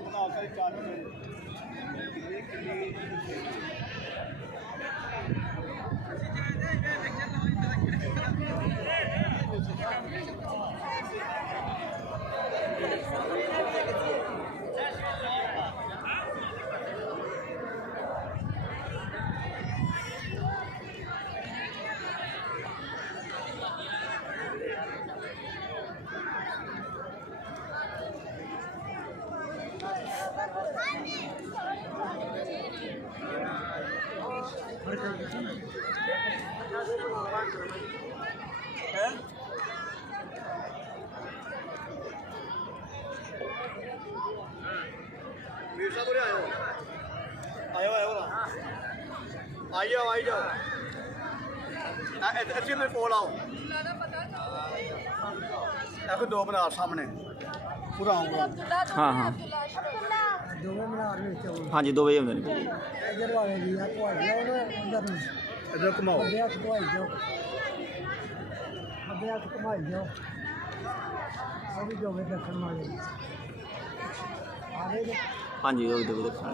ਬਣਾ ਕੇ ਚਾਰ मीर साहब बोले आयो आयो आयो आई जाओ आई जाओ अच्छे मेरे कोल आओ देखो दो मीनार सामने पूरा हाँ हाँ हाँ जी 2 बजे होंगे इधर घुमाओ हाँ जी 2 बजे देखने